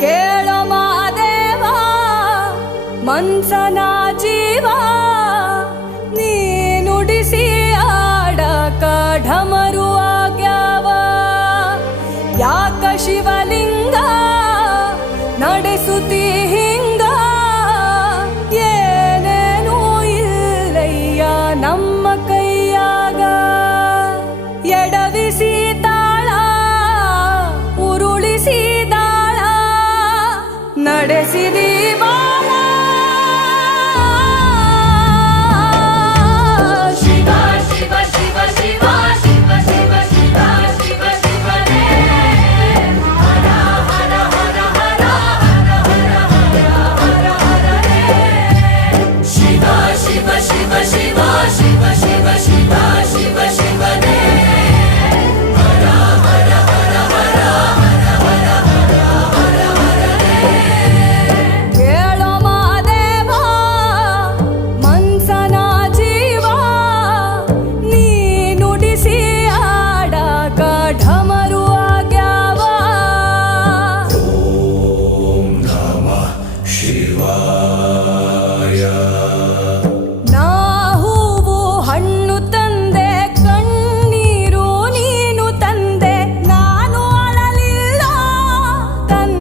ಕೇಳೋ ಮಾದೇವ ಮನ್ಸನ ಜೀವ ನೀ ನುಡಿಸಿ ಆಡಕ ಢಮರು ಆಗ್ಯಾವ ಯಾಕ ಶಿವಲಿಂಗ ನಡೆಸುತ್ತಿ ಹಿಂಗ ಏನೇನೂ ಇಲ್ಲಯ್ಯ ನಮ್ಮ ಕೈಯಾಗ ಎಡವಿಸಿ ತಾಳ ಉರುಳಿಸಿ ದಾಳ ನಡೆಸಿದಿ